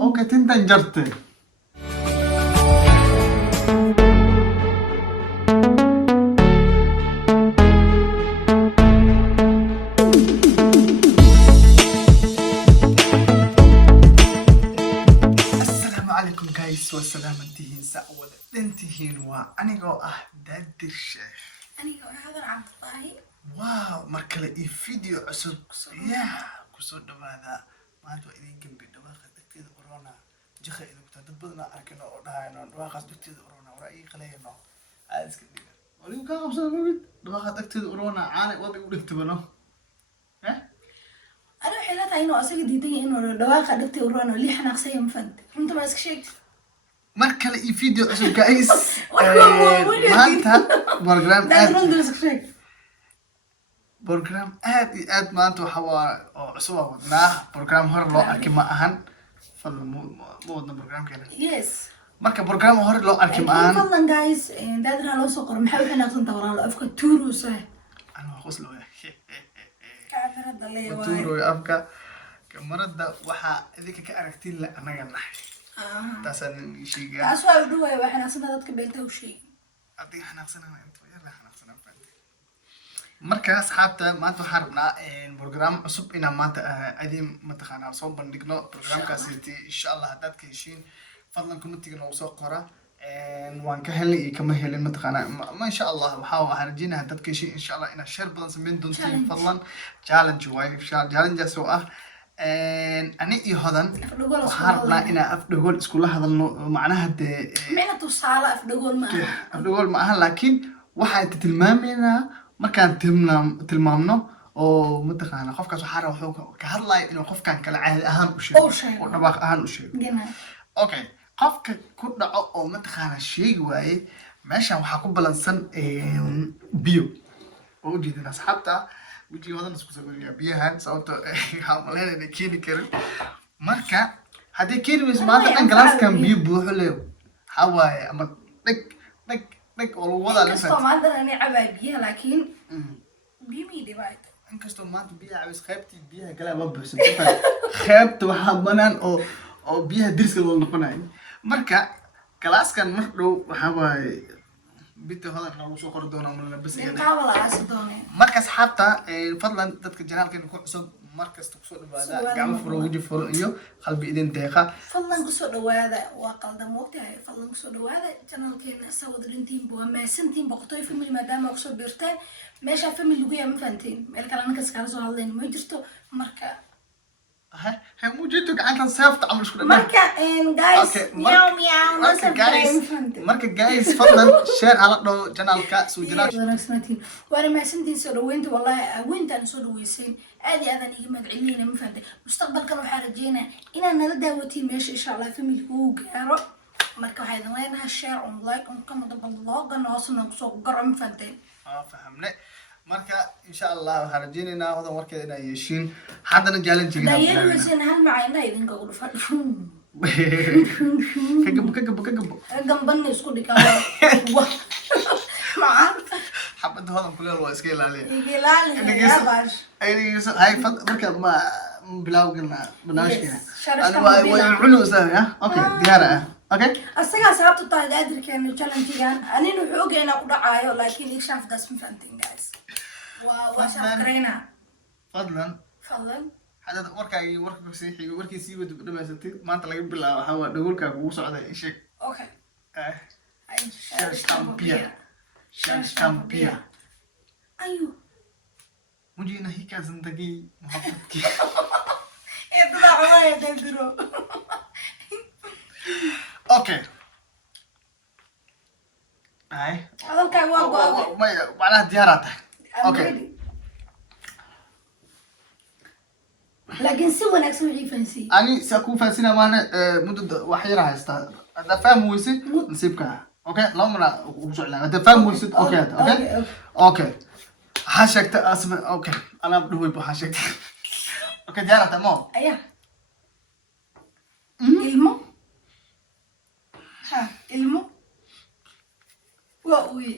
اوكي تنتن جرتي السلام عليكم جايس وسلامتهين سعودة انتهين وانيقو داد الشيخ أنا هذا عبد الله. واو مركلة اي فيديو عصب يا كسو دوادا ما انتو ايدين جنبي دواقة دكتيد اورونا جخي ايدو كتا دبضنا اركنا او دهاينا دواقة دكتيد اورونا ورأيي خلينا عايز كدير وليو كان قبصنا موجود دواقة دكتيد اورونا عاني وابي ودكتبنا ها أنا حيلات إنه أصلا ديتي إنه دواقة دكتي ورانا اللي إحنا قصية مفند أنت ماسك شيء. مركلة اي فيديو عصب جايس مانتا برنامج لا ترندرس شيء. برنامج آد maanta waxa waa oo cusub oo wadnaa program hore loo arkay ma ahan fal mo wadna programkeena Yes. marka program hore loo arkay ma ahan فضلا guys دادنا لو سقر محاول إحنا نقصن تورا لو أفكر تورو سه. ana waa qoslo كعبر هذا اللي هو. tuuro afka kamarada waxa idinka ka aragtiin la anaga nahay taasan shiiga أسوأ بدوه وإحنا صدق ضد كبيرته وشيء. adii xanaaqsanaa inta yalla xanaaqsanaa marka asxaabta maanta waxaan rabnaa program cusub inaan maanta adii mataqaanaa soo bandhigno programkaasi insha Allah haddaad ka heshiin fadlan commentiga noogu soo qora waan ka helnay iyo kama helin mataqaanaa ma insha Allah waxaan rajeynayaa haddaad ka heshiin insha Allah inaad share badan samayn doontiin fadlan challenge waaye challenges oo ah ani iyo hodan waxaan rabnaa inaan af dhagool iskula hadalno macnaha dee معنى تصالة في دقول ما. af dhagool ma aha laakiin waxaan tilmaameynaa markaan tilmaamno oo mataqaana qofkaas waxaa raba wuxuu ka hadlayo inuu qofkan kale caadi ahaan u sheego oo dhawaaq ahaan u sheego جمال. okay qofka ku dhaco oo mataqaana sheegi waaye meeshan waxaa ku balansan biyo oo u jeedin asxaabta wejigoodan isku soo geliya biyahan sababto waxaa malaynaya inay keeni karin marka haddii keeni weyso maanta dhan galaaskan biyo buuxo leeyo waxaa waaye ama dheg dheg dheg oo lagu wadaa كستو ما عندنا أنا عباية لكن بيمي ديفايد. inkastoo maanta biyaha cabis qaybtii biyaha galaa waa buuxsan qaybta waxaa banaan oo biyaha diriska loo noqonayo marka galaaskan mar dhow waxaa waaye bita hodan noogu soo qori doona malna bas من قابل عصدوني. marka asxaabta fadlan dadka janaalkeena ku cusub markasta kusoo dhawaada gacmo furo weji furo iyo qalbi idin deeqa فضلا قصوا دواذا وقال دموقتها فضلا قصوا دواذا جنال كنا سووا دلنتين بوا ما سنتين بقطوي في من مدام قصوا بيرتين ما شاف في من لقيا مفنتين ملك أنا كسكارزو هالين ما جرتو مركا ha muujintu gacantan seefta camal isku dhadhan مركا إن جايز Okay, مياو مياو marka نصف guys مفنتين marka guys fadlan share ala dhaw janaalka soo janaal وانا ما سنتين سودوينت والله وين تاني سودويسين ادي اذا نيجي مدعيين ما فهمت مستقبل كانوا حارجينا ان انا داوتي ماشي ان شاء الله في ملكو غيرو marka waxay idin share on like on comment blog and also no soo garan fanteen fahamne marka insha Allah waxaan rajeynaynaa hodan warkeeda inay yeeshiin haddana challenge-ga dayalmaysan hal macayna idinka ugu dhufan kagabo gamban isku dhigaa maanta xabada hodan kuleel waa iska ilaaliya ilaali ya bash aynigiisa hay fad marka ma bilawgana barnaamijkeena Yes, ani waa culusa ya okay diyaar ah okay asaga sababta tahay daadirkeena challenge-gan anina wuxuu ogeena ku dhacaayo laakiin ikshaaf das ma fanteen guys waa shaqreena fadlan fadlan hadda warkaagi warka sii xigo warkii sii wada dhamaysatay maanta laga bilaabo waxa waa dhagolka kugu socday ishee okay shastampia ayu mujina hika zindagi muhabbatki ida cunaya dadiro okay ay hadalkay waa go'ay macnaha diyaar tahay okay laakiin si wanaagsan wixii fansi ani saku fansina maana muddo wax yar haysta hada faham weysid nasiibka okay lama mana ugu socdaa hada faham weysid okay okay okay ha sheegta asma okay ana dhuway ba ha sheegta okay diyaar tahay mo aya ilmo ha ilmo waa uyi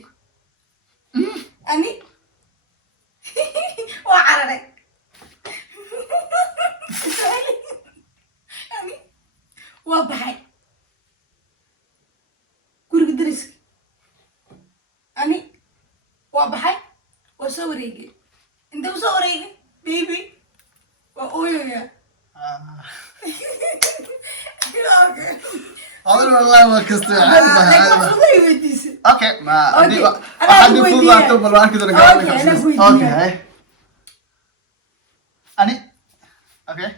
ani waa cararay soo wareegay inta usoo wareegay baby waa ooyaya أظن والله ما كستوي عادي fuday weydiisay اوكي ما أوكي. عندي أنا عندي أقول فوضى ويديها. اكتب الوان كذا أوكي، أنا أقول ويديها. اوكي هاي اني اوكي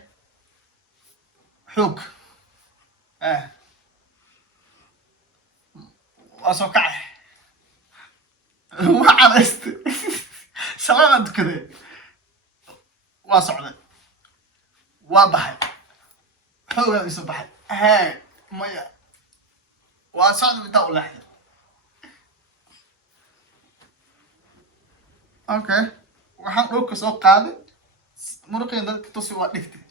حوك واسوكع وعرست سلامة كذا واسعد وبحر حوك يسبح هاي مية واسعد بتاع لحظة اوكي waxaan dhulka soo qaaday muruqeen dadka tusi waa dhigtay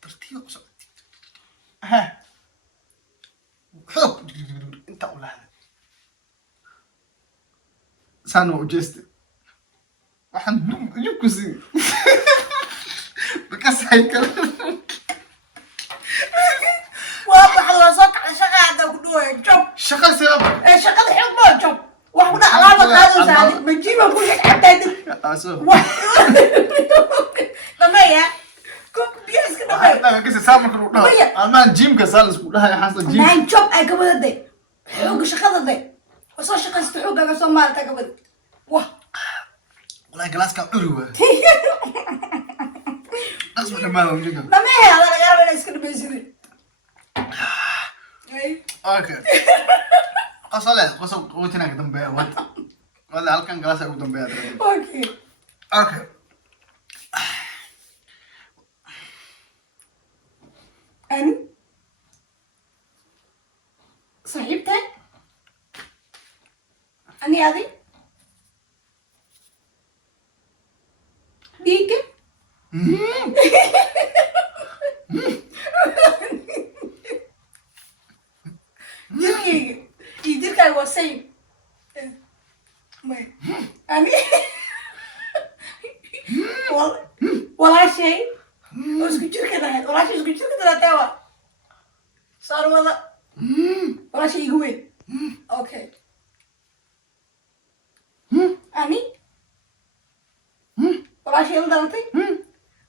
tartiib u socotay ha xoog inta u lahday saan u jeestay waxaan yubku sii bakas hay kale waa baxda waa soo kacday shaqa hadda ku dhuwaya job shaqa sabab shaqada xog ma job wax ku dhac alaaba qaadaysaa adig majiiba ku xig cabtaadin asoo dhamaya koob biyo iska dhamay waxaan kasi saamarka u dhaho almaan jimka saal isku dhahay xasan jim maan job ay ka wadaday xoog shaqada day soo shaqaysta xoogaaga Soomaalida ka wada wah والله جلاسك عروة أصبح ما هو مجنون dhamaya ala laga yaabaa iska dhamaysiday أوكي قصة قوتنا قدام بيا وات ولا هالكن جلاسك قدام بيا okay أوكي أنا صاحبتك أني هذه ديك جيركي يديرك الوسيم أني ولا شيء اسكو جيرك ده ولا شيء اسكو جيرك ده توا صار ولا شيء يقول اوكي أني ولا شيء مدرتي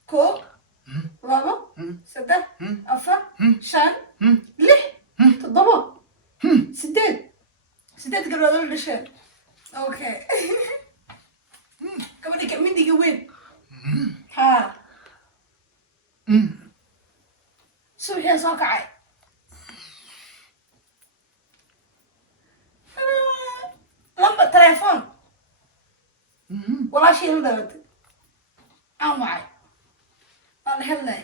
كو لابا سدة أفر شان لح تضبط سداد قبل هذول الشان اوكي كمان كم دي وين ها صبحي صاكعي لمبة تليفون ولا شيء مدرت أو معي قال هلا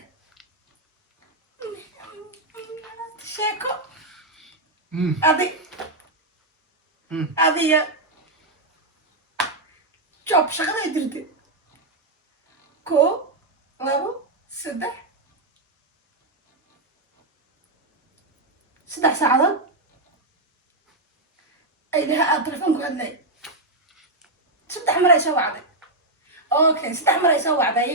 شيكو هذه job shaqada dirtay ko labo saddex saacadood ay dhaha telefoonku hadlay saddex mar ay soo wacday okay saddex mar ay soo wacday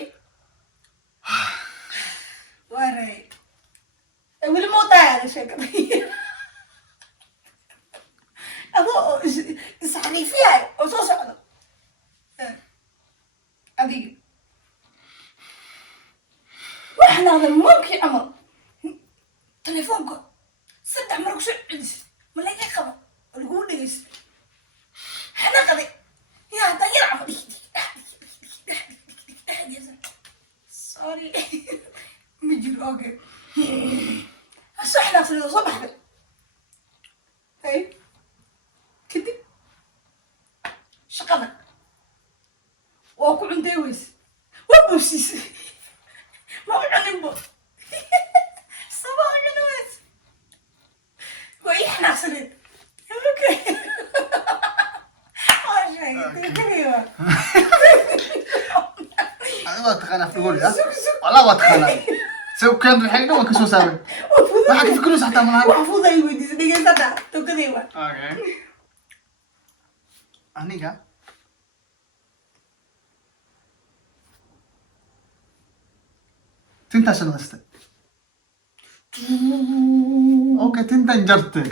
waray weli moodaa sheekada adoo isxariifiya oo soo socda adiga waxna hada mumkin amal telefoonka saddex mar ku soo celis ma laga qabo lagu dhiis hana qaday yaa dayar amal sorry mijir okay صحنا في الصبح هاي كدي شقنا وأكو عندي ويس وبوسيس ما بعلم بو صباح الويس وإحنا صرت اوكي أنا ما أتخانق في قولي والله ما أتخانق سو كان الحين ما كسو سامي ما حكي في كل حتى من هذا وحفوظ أيوة دي سنين سنة تكذيبا اوكي aniga tintaashan wastay okay tintan jartay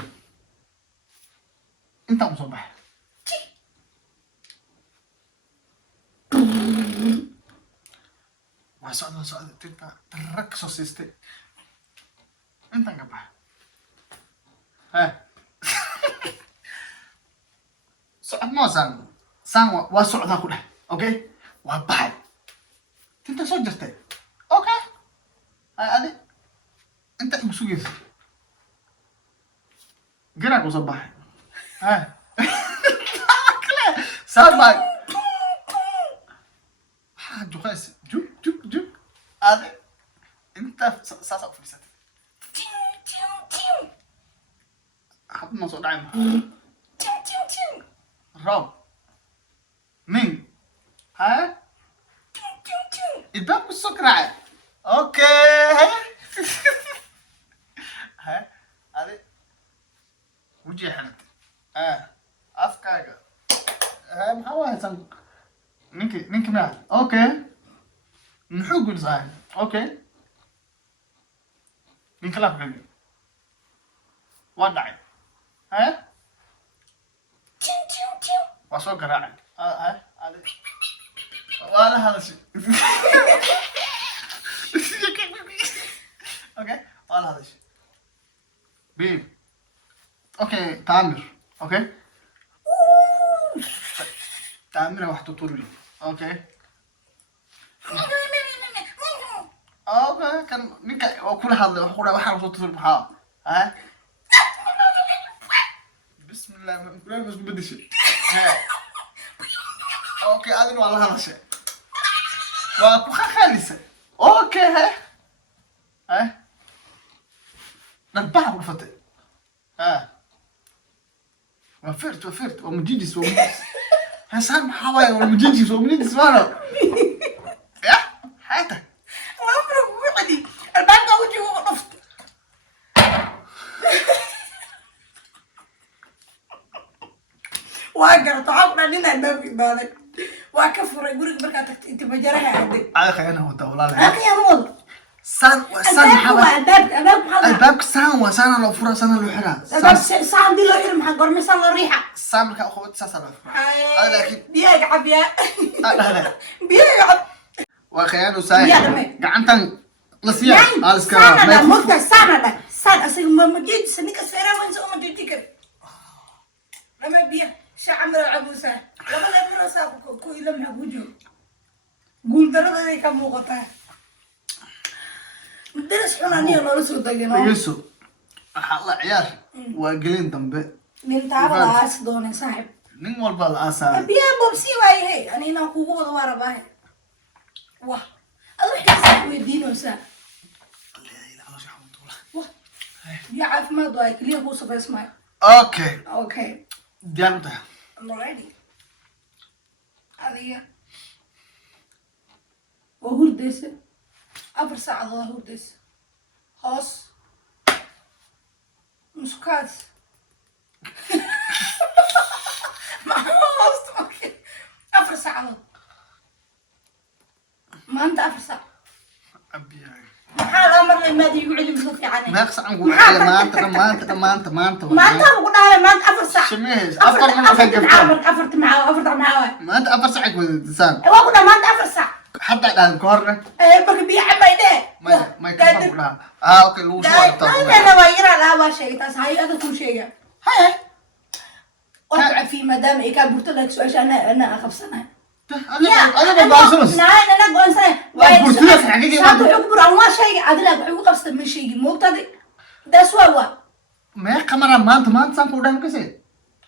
socda tinta tarag soo siistay intaan ka baxa socod moosan saan waa socdaa ku dheh okay waa baxay tinta soo jirtay okay adi inta igu sugaysa garaa ku soo baxay سامع حاجة خايس جوب هذا انت ساسا في سات حط ما صوت عين راب مين ها الباب بالسكر اوكي ها هذه وجهي حنت افكار maxaa wahaysan ninki maa okay muxuu gulsahay okay ninka la fahmay waa dhacay waa soo garaacay waa la hadashay okay waa la hadashay babe okay Tamir okay تعملها واحد طولي اوكي اوكي كان منك وكل هذا وحنا واحد طول بها ها بسم الله كلنا بس بدي شيء اوكي اذن والله هذا شيء واكو خالصه اوكي ها نبح غرفتي وفرت ومجيدس هسام حواي ومجيجي ومجيجي سمعنا يا حياتك وعمرك وعدي الباب ده وجهي وقفت واقر طعام علينا الباب في بالك وكفر يقولك بركاتك انت بجرها عندك على خيانة هو والله يا اخي يا مول سان حواي الباب الباب سان وسان لو فرا سان لو حرا الباب سان دي لو حرم حق قرمي سان لو ريحه سان مركا اخوت سان لو فرا هذا لكن بيا قعب يا لا بيا قعب وخيانة ساي قعنتن لسيا على سكرا سان مدة سان أصل ما جيت سنيك السيرة وين سو ما جيت كده لما بيا شعمر العبوسة لما لا مرسا كوي لم يبوجو قول درا ذي كم وقتها درس حنانية ولا رسول دقينا يسو حلا عيار وقلين دنبه من تعب العاس دون صاحب نين والبا العاسا بيا بوبسي واي هي أنا هنا كوكو دوارا باهي واه الله يحسن ويدينه سا يا عارف ما ضايق ليه هو صف اسمه اوكي ديانته I'm ready هذه وهردس أفر ساعة الله هردس خاص مسكات ما خلاص اوكي أفر ساعة ما أنت أفر ساعة أبي محل أمر لما دي يقعد يمسك يعني ما يخص عنقول ما أنت ما أنت بقول على ما أنت أفر ساعة شميهش أفر من فكرته أفرت معاه ما أنت أفر ساعة كنت إنسان وأقول ما أنت أفر ساعة حتى الآن كورنا بقى عمي ده ما يكفر كلها أوكي لو شو أنا ويرى لا شيء تاس هاي هذا كل شيء هاي أرجع في مدام إيه كان برتلك سؤال أنا أخاف سنة أنا بقول نعم أنا بقول سنة برتلك حقيقي ساتو يكبر أول شيء عدلا بحقوق قصد من شيء مبتدئ ده سوا ما كاميرا ما أنت سام كودام كسي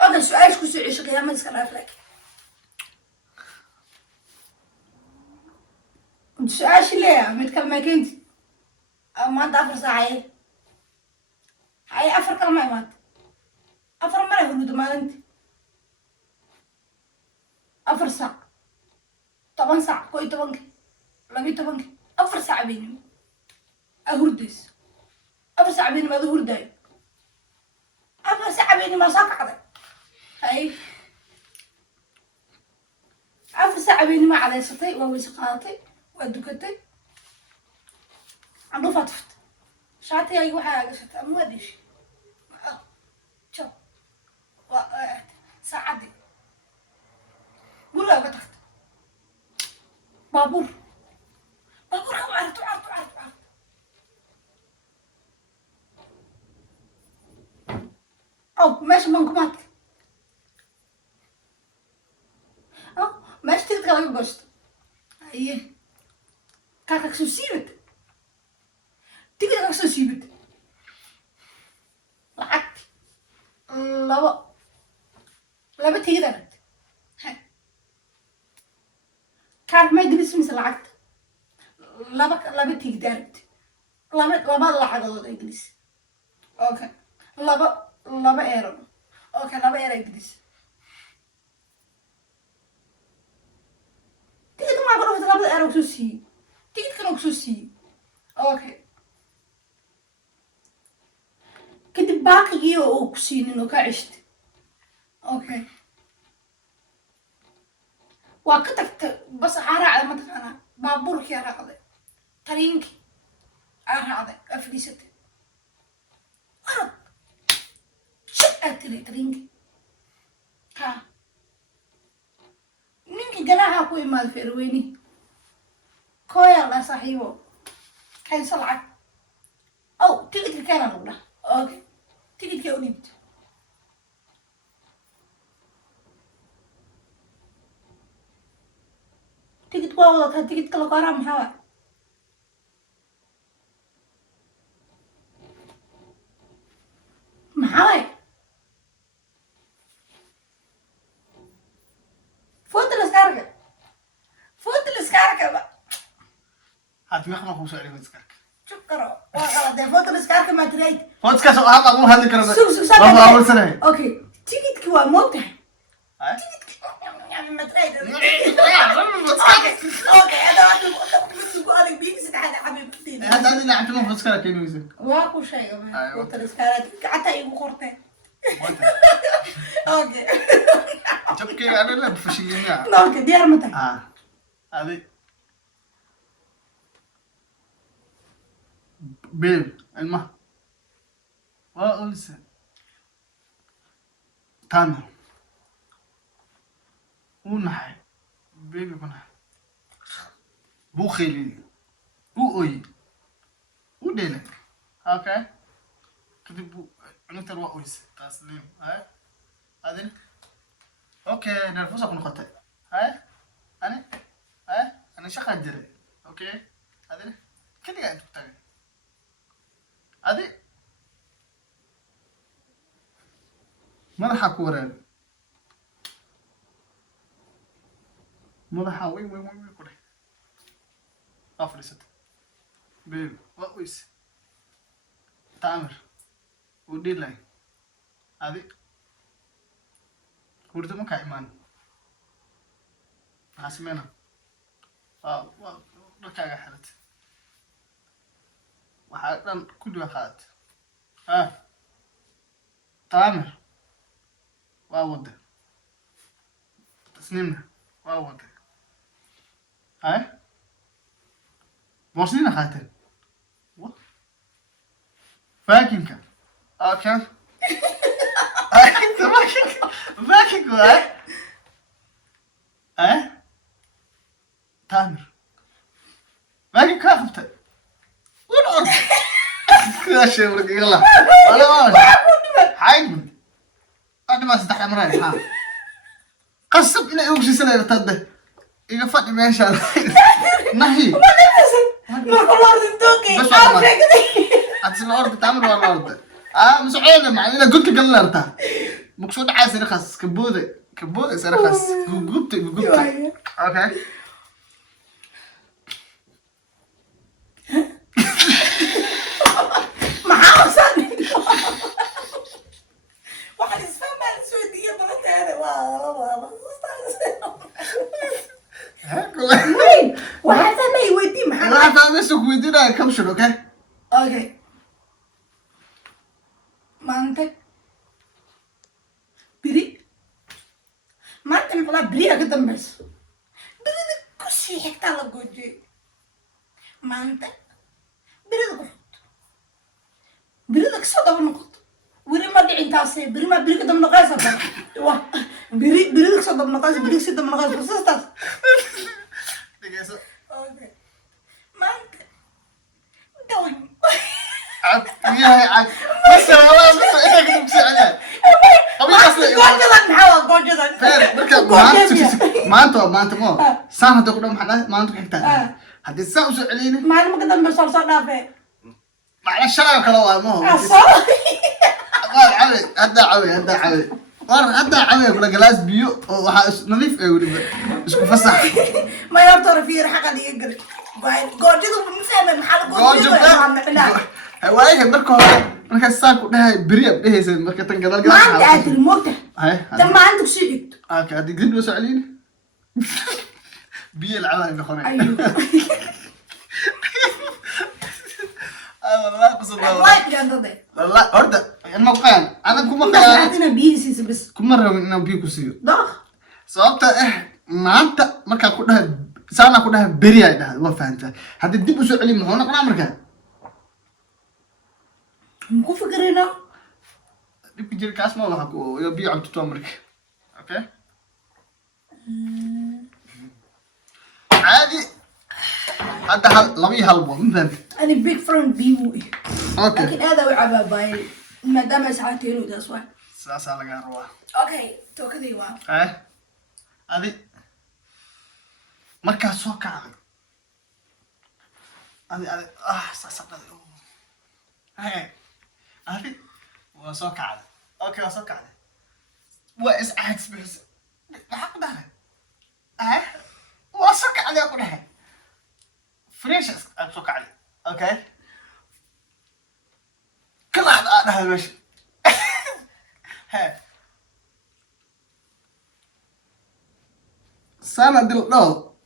هذا سؤال شو سؤال إيش كلام مسكرات لك سؤال شو ليه متكلم كنت ما أنت أفر ساعة هاي أفر كلمة ما أفر مرة هلود ما أنت أفر ساعة طبعا ساعة كوي طبعا لبي طبعا أفر ساعة بيني أهردس أفر ساعة بيني ما ظهور داي أفر ساعة بيني ما ساق على هاي أفر ساعة بيني ما على سطي ووسقاتي ودكتي عنده فتفت شاتي أي واحد شات ما أدري شو ساعدي قول له بتخت بابور bankumaadka meesha tigidka laga goosto haye kaarka kasoo siibad tigidka kasoo siibad lacagti laba tigid aragti kaarka may dibis mise lacagta laba tigid aragti laba lacagood ay gelis okay laba eero okay laba eero ay gelis tigidka maa ku dhufata labada eero kusoo siiyey tigidkana kusoo siiyey okay kadib baaqigii oo ku siinin oo ka ceshta okay waa ka tagta bas waxaa raacday mataqaanaa baabuurkii aa raacday tariinkii aa raacday aa fadhiisatay arag shag aa tiri tariinkii ha ninkii ganaaxa ku imaada feerweyni kooyaa dhaa saaxiibo kaynsa lacag ow tigidka keenaa lagu dhaha okay tigidkii u dhiibta tigidka waa wadataa tigidka lagu haraa maxaa waay maxaa waay foota liskaarka هات مخنا خوش عليه فوتسكاك شكرا والله فوت الاسكارك ما تريد فوتسكاك هذا مو هذا الكلام سوق والله أول سنة اوكي تيجي كوا موتة ها يعني ما تريد اوكي هذا سؤالك بيكسد هذا حبيبتي هذا اللي نعتمه فوتسكاك كيلو يزن واكو شيء فوت الاسكارك حتى يبو خورتين اوكي جبكي أنا لا بفشيني اوكي ديار متى هذه بيب المه وأنسى تامر ونحي بيبي كنا بو خيلي بو أوي وديلك أوكي كتب نكتر وأويس تسليم هاي هذين أوكي نرفوز أكون خطأ هاي أنا شغال جري أوكي هذين كده قاعد تتابع هذه مدحك كورين مدحها وين كورين أفرست بيب وأويس تامر وديلاي هذه ورد ما كايمان عاسمنا ركعة حلت waxaa ku dhiba qaad taamir waa wada tasniimna waa wada boorsiina qaateen faakinka okay faakinka waa taamir faakinka kaa qabtay كذا شيء ولك يلا ولا ما حاجب أنا ما استحي مرة ها قصب إلى يوم شو سنة تده إذا فاتني ما شاء الله نهي ما والله زنتوكي بس أتصل الأرض تعمل ولا الأرض مسعودة مع إذا قلت قلنا رتها مقصود عايز رخص كبودة سرخص جوجبت أوكي وهذا ما يودي محمد أنا فاهم بس كويدينا كم شنو اوكي ما انت بري ما انت مطلع بري اقدم بس بري كوشي حتى على جوجي ما انت بري قلت بري لك صدق نقط بري ما دي انتاسي بري ما بري قدم نقاصه بري لك صدق نقاصه بري صدق نقاصه بس استاذ اوكي ما انت دوم عب يا عب بس والله بس انا كنت مساعدة ابي goojadan maxaa waa goojadan marka maanta mo saan hadda ku dhaw maxaa maanta ku xigtaa haddii saa usoo celiyni maalin marka dambe soo dhaafe macna shalay kale waa mo hadda cawe hadda cawe kula galaas biyo oo waxaa nadiif ay weliba isku fasax ma yarto fiir xaqa dhiga gal goojadu ma fahmay maxaa goojadu waayahay marka hore markaa saa ku dhahay beri ab dhehaysa marka tan gadaal maanta aad tiri moogta tan maanta kusii dhigto haddii dib loo soo celiyni biyo lacabaan noqonay والله قصد والله جندده والله أرد أنا قايم أنا كم قايم أنا بيسي بس كم مرة أنا بيكوسيو ضخ صوبته ما أنت مركا كلها سانا كلها بريء ده وفهمت هذا الدب وسوء علم هون قناة مركا مو فكرنا دب يجي كاس ما ولا كو يبيع عند توم مركا أوكي عادي هذا لبي هالبو مثلا أنا بيج فرند بيوي أوكي لكن هذا وعبا باي ما دام ساعتين وده سوا ساسا لقى روح أوكي تو كذي واو هذه مركز سوكا هذه ساسا هذه وسوكا أوكي وسوكا وإس عكس بس حق ده وسوكا عليه كلها فريش أسوكا عليه أوكي كل واحد أنا هالمشي سنة دل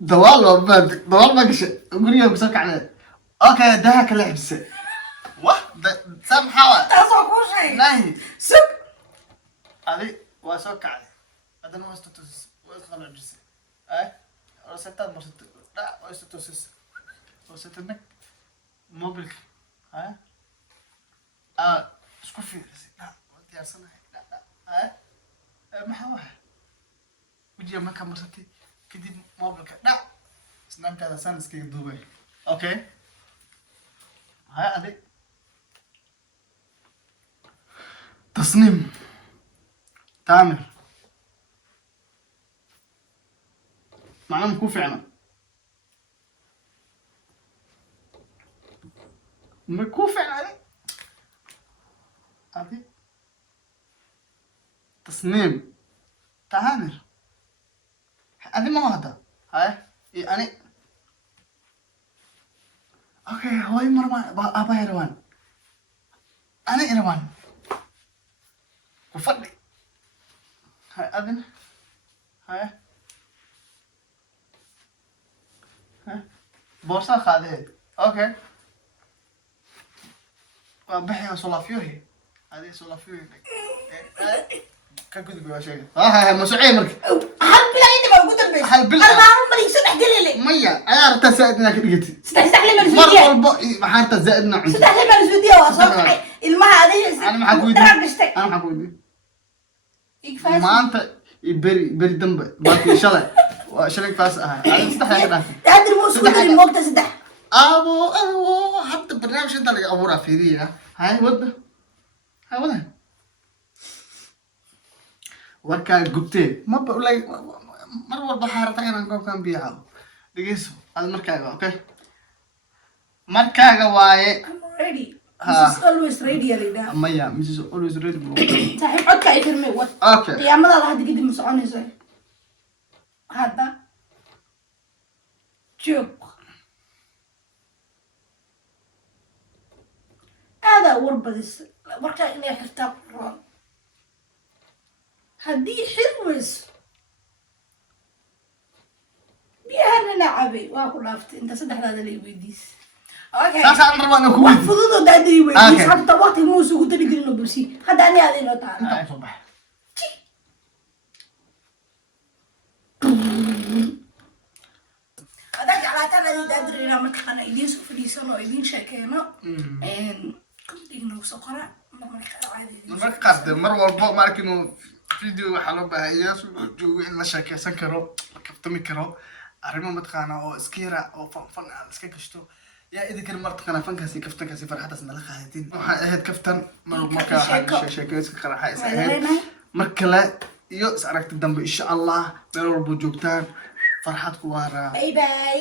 دوال ما قش أقول يوم سوكا عليه أوكي ده كله حبس واه ده سام حوا تاسو كوشي ناهي سك هذه وسوكا عليه هذا ما استوتس وخلنا جلسة وستة مرت لا وستوسس وستنك موبيلك سكوفي لا ودي أصلا لا ما حوا وجي ما كان مرتي كدي موبيلك لا سنام كذا سنس كي دبي أوكي هذه تصميم تامر معناه مكون فعلا مكون فعلا هذه تصميم تامر هذه ما هذا هاي يعني اوكي هاي مرمان ابا يروان انا يروان وفضلي هاي اذن هاي بورصة خالد اوكي بحي صلافيوهي هذه صلافيوهي كقول بيا شيء ها مسعي مرك هل بلا يدي موجود البيت هل بلا أنا عمري سدح قليلي مية أنا أردت زائدنا كدقتي سدح لي مرة مرزودية والبا ما حارت زائدنا عندي سدح لي مرزودية وأصلا الماء هذه أنا ما حقولي درجتك أنا ما حقولي يكفي ما أنت بري دم باقي شلة وشلك فاس أنا استحي كده تقدر مو سكوت الموقت سدح أبو حتى برنامج أنت اللي أبو رافيدي هاي وده هاي وده warkaa gubtee ma ulay mar walba xaarata inaan goobkan biyaha dhigeyso ad markaaga okay markaaga waaye I'm ready this is always ready Alida maya Mrs. always ready bro صحيح codka ay firmay wat okay qiyaamadaada hadda kadib ma soconayso hadda joog aada warbadis markaa inay xirtaa quroon haddii xirmays biyahana la cabay waa ku dhaaftay inta saddexdaada lay weydiis okay saasaan rabaa inaan ku wax weydiiyo fudud oo daada lay weydiis Okay. hadda waqti muuse ugu dari gelin oo bulsi hadda ani aad inoo tahay inta soo bax adaa jeclaataan adii daadirina markaana idiin soo fadhiisano oo idiin sheekeeno digna soo qora marmarka caadi marka qaad mar walba markii video waxa loo baahayaa soo joogo in la sheekeysan karo la kaftami karo arrimo matqaana oo iskira oo fan aan iska gashto yaa idinkan martaqana fankaasi kaftankaasi farxadaas nala qaadin waxa ahayd kaftan marka sheekeysan kara waxa is ahayd mar kale iyo is aragti dambe insha allah meel walbo joogtaan farxad ku waara bye bye